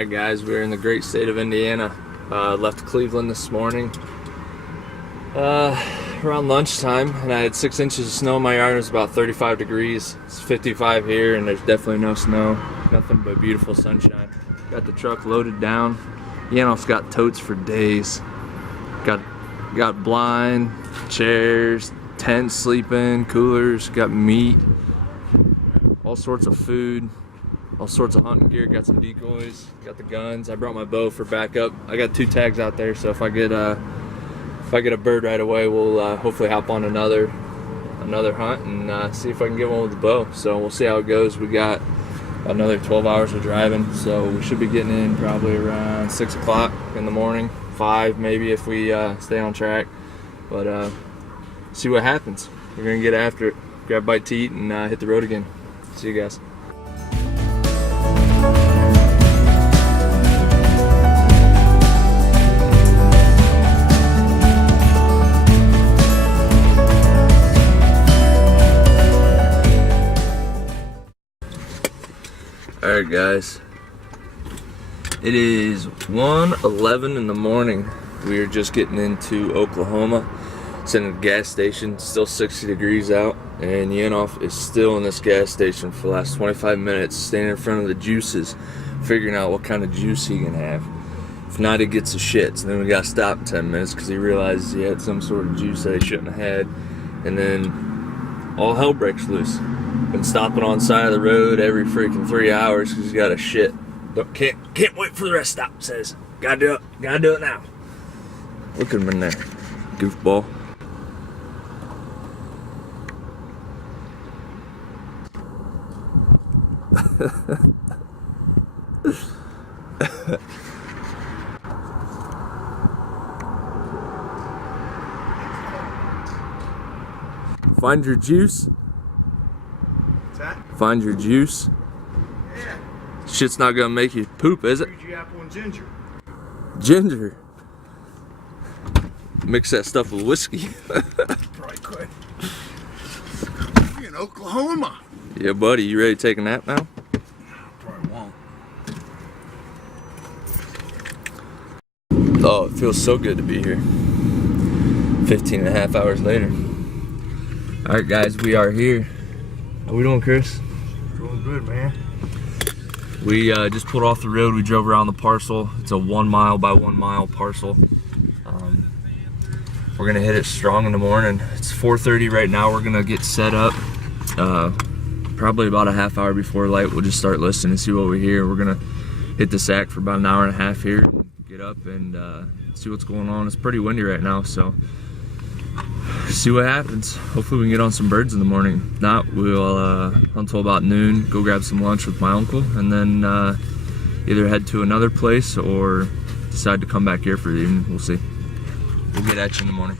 Alright guys, we're in the great state of Indiana. Left Cleveland this morning around lunchtime, and I had 6 inches of snow in my yard. It was about 35 degrees. It's 55 here, and there's definitely no snow. Nothing but beautiful sunshine. Got the truck loaded down. Yanoff's got totes for days. Got blind, chairs, tents, sleeping, coolers, got meat, all sorts of food, all sorts of hunting gear. Got some decoys, got the guns. I brought my bow for backup. I got 2 tags out there, so if I get a bird right away, we'll hopefully hop on another hunt and see if I can get one with the bow. So we'll see how it goes. We got another 12 hours of driving, so we should be getting in probably around 6 o'clock in the morning, 5 maybe if we stay on track. But see what happens. We're gonna get after it, grab a bite to eat, and hit the road again. See you guys. Alright guys, it is 1:11 in the morning. We are just getting into Oklahoma. It's in a gas station, still 60 degrees out, and Yanoff is still in this gas station for the last 25 minutes, standing in front of the juices, figuring out what kind of juice he can have. If not, he gets the shits, and then we got to stop in 10 minutes because he realizes he had some sort of juice that he shouldn't have had, and then all hell breaks loose. Been stopping on the side of the road every freaking 3 hours because he's got a shit. Can't wait for the rest stop, says. Gotta do it now. Look at him in there, goofball. Find your juice. What's that? Find your juice. Yeah. Shit's not gonna make you poop, is it? Fuji apple and ginger. Ginger. Mix that stuff with whiskey. Probably could. You're in Oklahoma. Yeah, buddy, you ready to take a nap now? Probably won't. Oh, it feels so good to be here. 15 and a half hours later. Alright guys, we are here. How we doing, Chris? Doing good, man. We just pulled off the road. We drove around the parcel. It's a 1 mile by 1 mile parcel. We're gonna hit it strong in the morning. It's 4:30 right now. We're gonna get set up. Probably about a half hour before light, we'll just start listening and see what we hear. We're gonna hit the sack for about an hour and a half here. Get up and see what's going on. It's pretty windy right now, so see what happens. Hopefully we can get on some birds in the morning. If not, we'll hunt until about noon, go grab some lunch with my uncle, and then either head to another place or decide to come back here for the evening. We'll see. We'll get at you in the morning.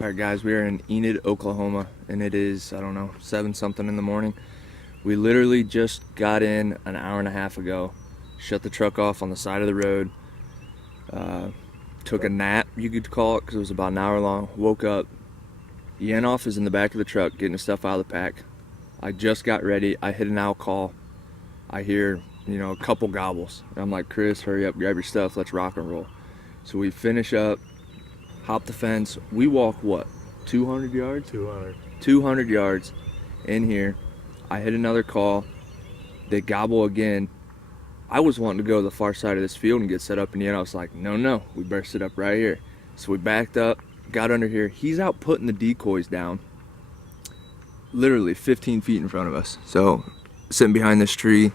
Alright guys, we are in Enid, Oklahoma, and it is, I don't know, 7 something in the morning. We literally just got in an hour and a half ago, shut the truck off on the side of the road, took a nap, you could call it, because it was about an hour long, woke up. Yanoff is in the back of the truck getting his stuff out of the pack. I just got ready, I hit an owl call. I hear, a couple gobbles. And I'm like, Chris, hurry up, grab your stuff, let's rock and roll. So we finish up, hop the fence. We walk what, 200 yards? 200 yards in here. I hit another call. They gobble again. I was wanting to go to the far side of this field and get set up, and I was like, no, we better sit up right here. So we backed up, got under here. He's out putting the decoys down, literally 15 feet in front of us. So sitting behind this tree,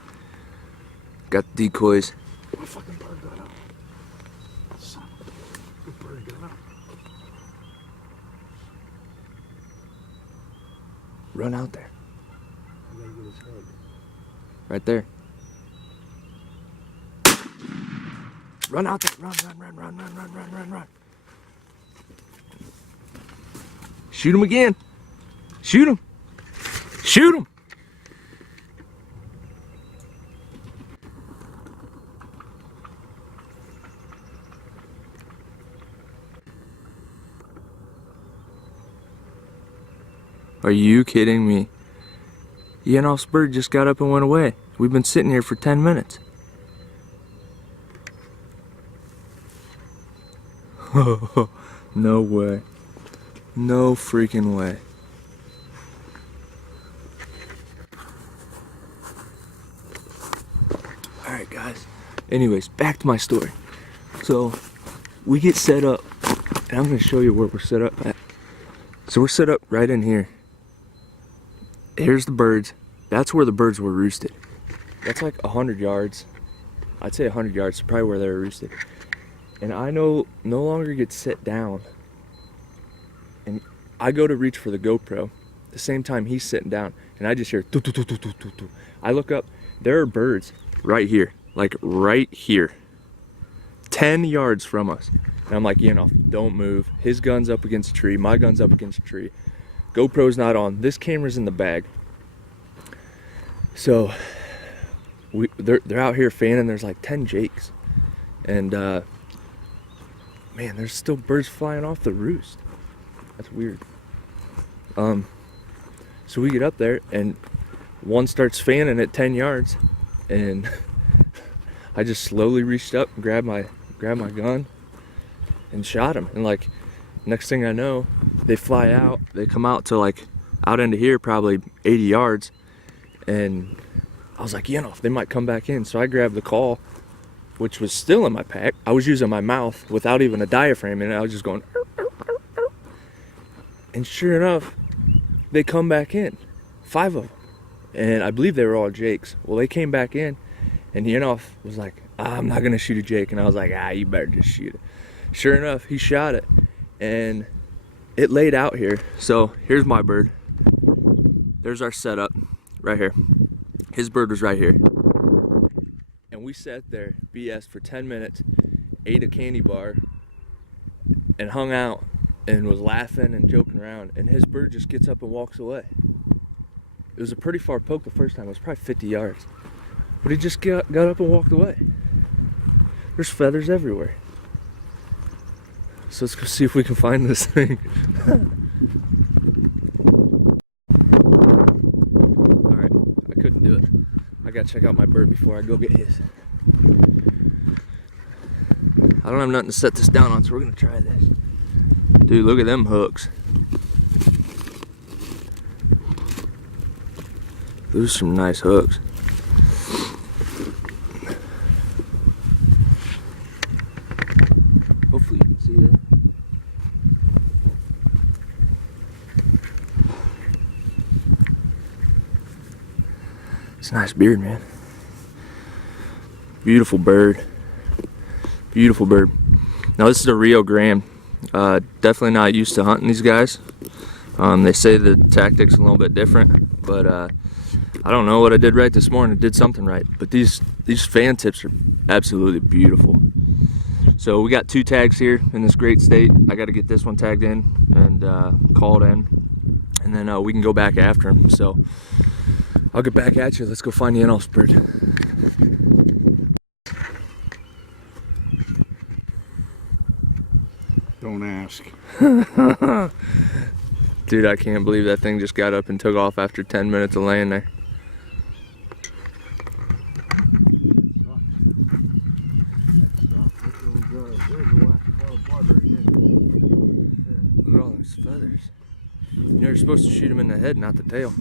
got the decoys. Run out there. Right there. Run out there. Run, run, run, run, run, run, run, run, run. Shoot him again. Shoot him. Shoot him. Are you kidding me? Yanoff's bird just got up and went away. We've been sitting here for 10 minutes. No way. No freaking way. Alright guys. Anyways, back to my story. So, we get set up, and I'm going to show you where we're set up at. So we're set up right in here. Here's the birds. That's where the birds were roosted. That's like 100 yards. I'd say 100 yards, probably where they were roosted. And I no longer get set down. And I go to reach for the GoPro. At the same time he's sitting down. And I just hear doo, doo, doo, doo, doo, doo, doo. I look up. There are birds right here. Like right here. 10 yards from us. And I'm like, Yanoff, don't move. His gun's up against a tree. My gun's up against a tree. GoPro's not on. This camera's in the bag. So they're out here fanning. There's like 10 jakes. And man, there's still birds flying off the roost. That's weird. So we get up there and one starts fanning at 10 yards, and I just slowly reached up and grabbed my gun and shot him. And like next thing I know, they fly out. They come out to like out into here, probably 80 yards, and I was like, you know, they might come back in. So I grabbed the call, which was still in my pack. I was using my mouth without even a diaphragm in it. I was just going, and sure enough, they come back in, 5 of them, and I believe they were all jakes. Well, they came back in, and Yanoff was like, I'm not gonna shoot a jake, and I was like, you better just shoot it. Sure enough, he shot it, and it laid out here. So here's my bird. There's our setup right here. His bird was right here, and we sat there BS for 10 minutes, ate a candy bar, and hung out and was laughing and joking around, and his bird just gets up and walks away. It was a pretty far poke the first time. It was probably 50 yards, but he just got up and walked away. There's feathers everywhere. So let's go see if we can find this thing. Alright, I couldn't do it. I gotta check out my bird before I go get his. I don't have nothing to set this down on, so we're gonna try this. Dude, look at them hooks. Those are some nice hooks. Hopefully you can see that. It's a nice beard, man. Beautiful bird. Beautiful bird. Now this is a Rio Grande. Definitely not used to hunting these guys. They say the tactics a little bit different, but I don't know what I did right this morning. I did something right, but these fan tips are absolutely beautiful. So we got 2 tags here in this great state. I got to get this one tagged in and called in, and then we can go back after him. So I'll get back at you. Let's go find Yanoff's bird. Don't ask. Dude, I can't believe that thing just got up and took off after 10 minutes of laying there. Look at all those feathers. You're supposed to shoot him in the head, not the tail. I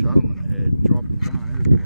shot him in the head, dropped him down everywhere.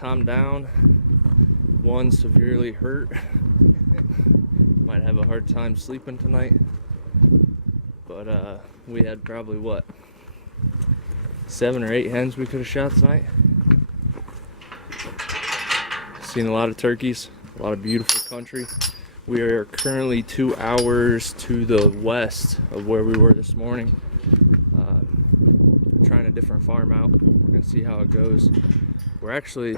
Tom down, one severely hurt. Might have a hard time sleeping tonight. But we had probably what, 7 or 8 hens we could have shot tonight. Seen a lot of turkeys, a lot of beautiful country. We are currently 2 hours to the west of where we were this morning. Trying a different farm out. We're gonna see how it goes. We're actually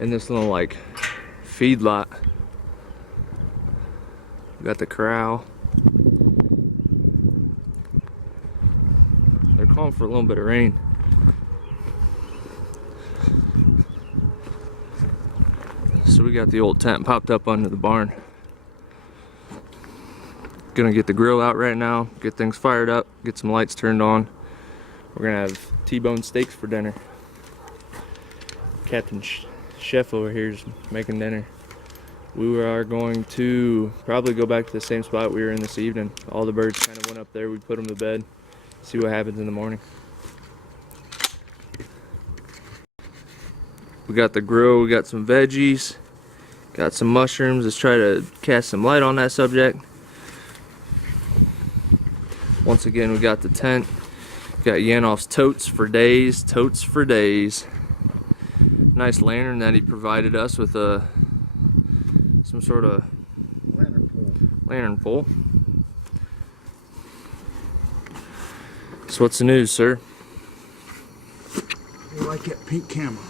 in this little like feed lot. We got the corral. They're calling for a little bit of rain. So we got the old tent popped up under the barn. Gonna get the grill out right now, get things fired up, get some lights turned on. We're gonna have T-bone steaks for dinner. Captain Chef over here is making dinner. We are going to probably go back to the same spot we were in this evening. All the birds kind of went up there, we put them to bed, see what happens in the morning. We got the grill, we got some veggies, got some mushrooms. Let's try to cast some light on that subject. Once again, we got the tent. We got Yanoff's totes for days, totes for days. Nice lantern that he provided us with some sort of lantern pole. So what's the news, sir? You like that pink camera?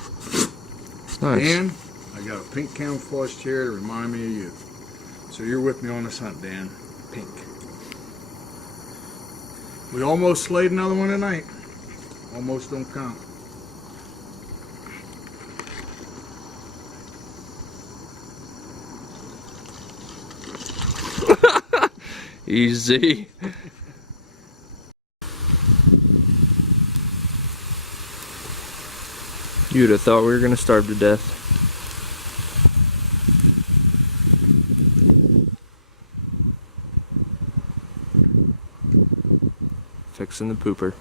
Nice. Dan, I got a pink camouflage chair to remind me of you. So you're with me on this hunt, Dan. Pink. We almost slayed another one tonight. Almost don't count. Easy. You'd have thought we were gonna starve to death. Fixing the pooper.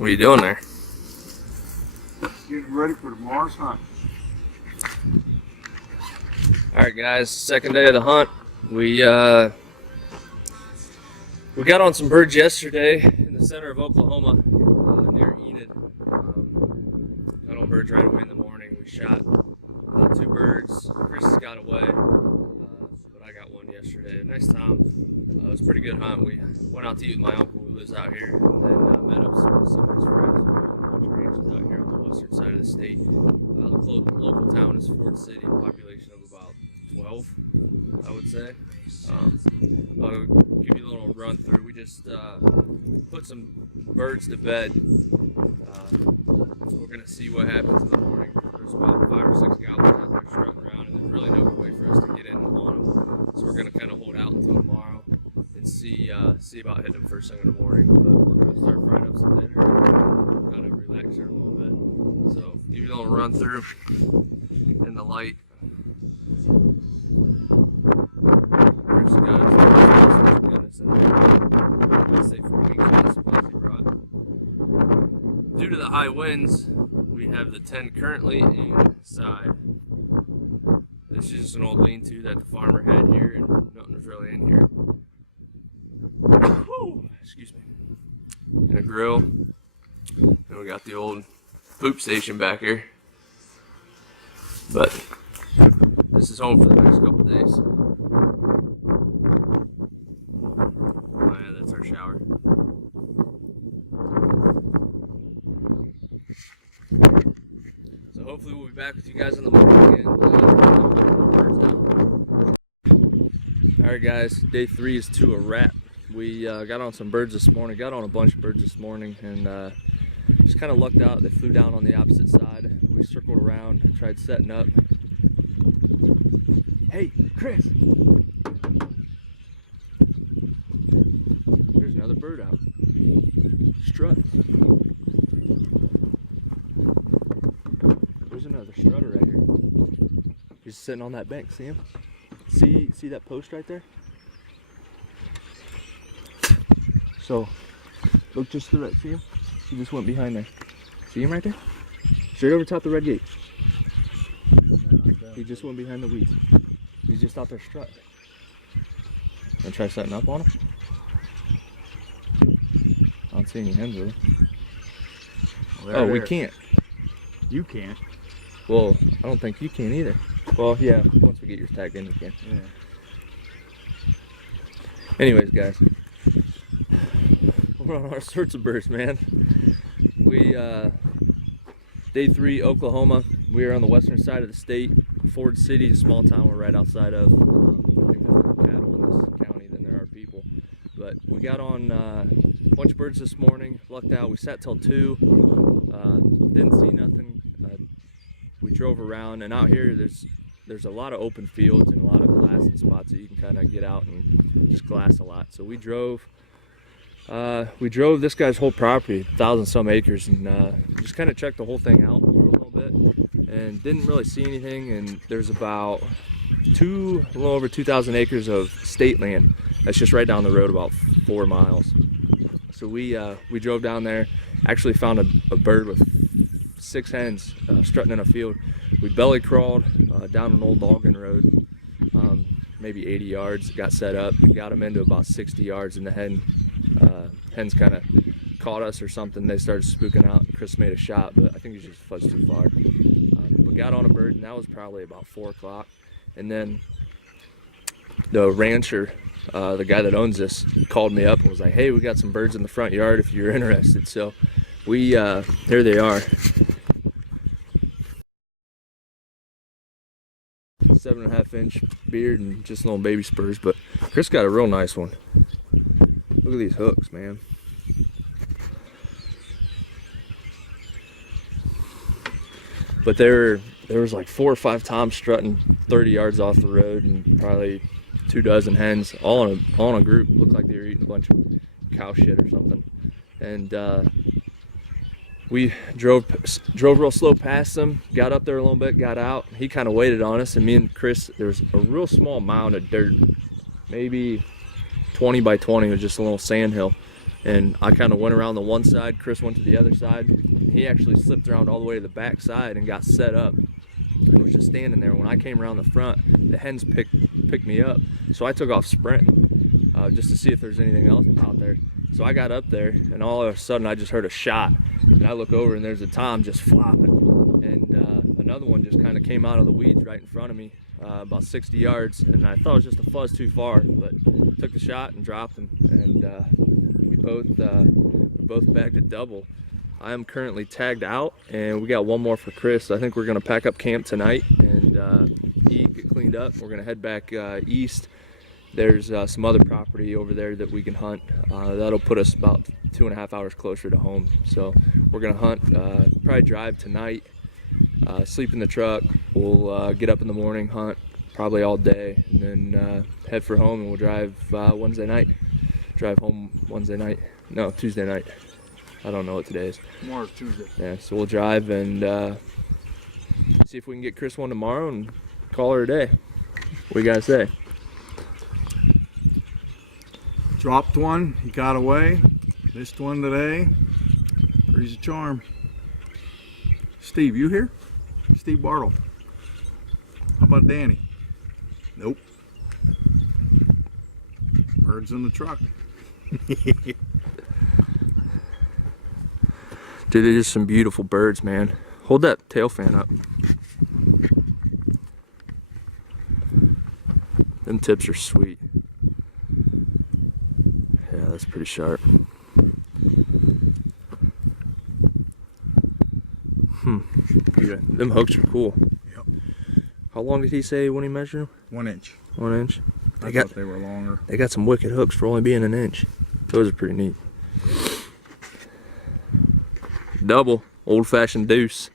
What are you doing there? Getting ready for tomorrow's hunt. Alright guys, second day of the hunt. We got on some birds yesterday in the center of Oklahoma, near Enid. Got on birds right away in the morning. We shot 2 birds. Chris got away, but I got one yesterday. Nice time. It was a pretty good hunt. We went out to eat with my uncle who lives out here, and then met up some of his friends who ranches out here on the western side of the state. The local town is Ford City, population of about 12, I would say. I'll give you a little run through. We just put some birds to bed. We're going to see what happens in the morning. There's about 5 or 6 gobblers out there strutting around, and there's really no way for us to get in on them. So we're going to kind of hold out until tomorrow and see about hitting them first thing in the morning. But we're going to start frying up some dinner, kind of relax here a little bit. So give you a little run through in the light. Due to the high winds, we have the tent currently inside. This is just an old lean-to that the farmer had here, and nothing's really in here. Excuse me. And a grill. And we got the old poop station back here. But this is home for the next couple days. Oh yeah, that's our shower. So hopefully we'll be back with you guys in the morning. Alright guys, day 3 is to a wrap. We got on some birds this morning, got on a bunch of birds this morning, and just kind of lucked out. They flew down on the opposite side. We circled around, tried setting up. Hey, Chris! There's another bird out. Strut. There's another strutter right here. He's sitting on that bank, see him? See that post right there? So, look just through that, see him? He just went behind there. See him right there? Straight over top the red gate. He just went behind the weeds. He's just out there strutting. Wanna try setting up on him? I don't see any hens with him. Oh, we can't. You can't. Well, I don't think you can either. Well, yeah, once we get yours tagged in, you can. Yeah. Anyways, guys, we're on all sorts of birds, man. We, day 3, Oklahoma. We are on the western side of the state. Ford City, a small town we're right outside of. I think there's more cattle in this county than there are people. But we got on a bunch of birds this morning. Lucked out. We sat till 2. Didn't see nothing. We drove around, and out here there's a lot of open fields and a lot of glassing spots that you can kind of get out and just glass a lot. So we drove this guy's whole property, 1,000-some acres, and just kind of checked the whole thing out a little bit, and didn't really see anything. And there's about a little over 2,000 acres of state land that's just right down the road, about 4 miles. So we drove down there, actually found a bird with 6 hens strutting in a field. We belly crawled down an old logging road, maybe 80 yards, got set up, and got them into about 60 yards, and the hens kind of caught us or something. They started spooking out, and Chris made a shot, but I think he just fudged too far. We got on a bird, and that was probably about 4 o'clock. And then the rancher, the guy that owns this, called me up and was like, hey, we got some birds in the front yard if you're interested. So we, here they are. 7.5-inch beard and just little baby spurs, but Chris got a real nice one. Look at these hooks, man. But there was like 4 or 5 toms strutting 30 yards off the road, and probably 24 hens, all in a group. Looked like they were eating a bunch of cow shit or something. And we drove real slow past them, got up there a little bit, got out. He kind of waited on us, and me and Chris, there's a real small mound of dirt, maybe 20 by 20, with just a little sand hill. and I kind of went around the one side, Chris went to the other side. He actually slipped around all the way to the back side and got set up. I was just standing there. When I came around the front, the hens picked me up, so I took off sprinting just to see if there's anything else out there. So I got up there, and all of a sudden I just heard a shot, and I look over and there's a tom just flopping, and another one just kind of came out of the weeds right in front of me, about 60 yards, and I thought it was just a fuzz too far, but took the shot and dropped him, and we both bagged a double. I am currently tagged out, and we got one more for Chris. I think we're gonna pack up camp tonight and eat, get cleaned up. We're gonna head back east. There's some other property over there that we can hunt. That'll put us about 2.5 hours closer to home. So we're gonna hunt, probably drive tonight, sleep in the truck. We'll get up in the morning, hunt probably all day, and then head for home, and we'll drive Wednesday night. Drive home Wednesday night. No, Tuesday night. I don't know what today is. Tomorrow's Tuesday. Yeah, so we'll drive and see if we can get Chris one tomorrow and call her a day. What do you guys say? Dropped one, he got away. Missed one today. Three's a charm. Steve, you here? Steve Bartle. How about Danny? Nope. Birds in the truck. Dude, they're just some beautiful birds, man. Hold that tail fan up. Them tips are sweet. Yeah, that's pretty sharp. Okay. Them hooks are cool. Yep. How long did he say when he measured them? 1 inch. 1 inch. I thought they were longer. They got some wicked hooks for only being 1 inch. Those are pretty neat. Double, old-fashioned deuce.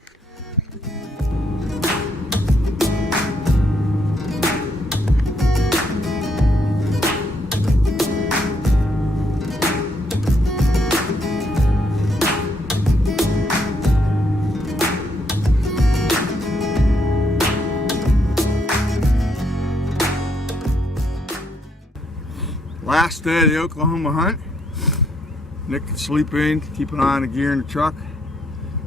Last day of the Oklahoma hunt. Nick could sleep in, keep an eye on the gear in the truck.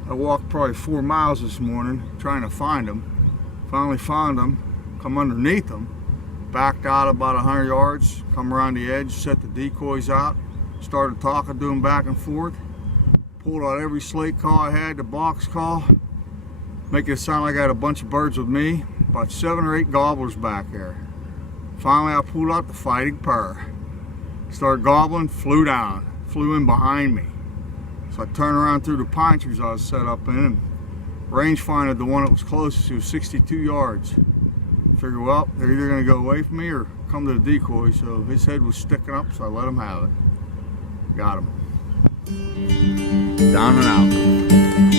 I walked probably 4 miles this morning trying to find them. Finally found them, come underneath them, backed out about 100 yards, come around the edge, set the decoys out, started talking to them back and forth, pulled out every slate call I had, the box call, making it sound like I had a bunch of birds with me, about 7 or 8 gobblers back there. Finally I pulled out the fighting pair. Started gobbling, flew down, flew in behind me. So I turned around through the pine trees I was set up in and range-finded the one that was closest. He was 62 yards. Figured, well, they're either going to go away from me or come to the decoy. So his head was sticking up, so I let him have it. Got him. Down and out.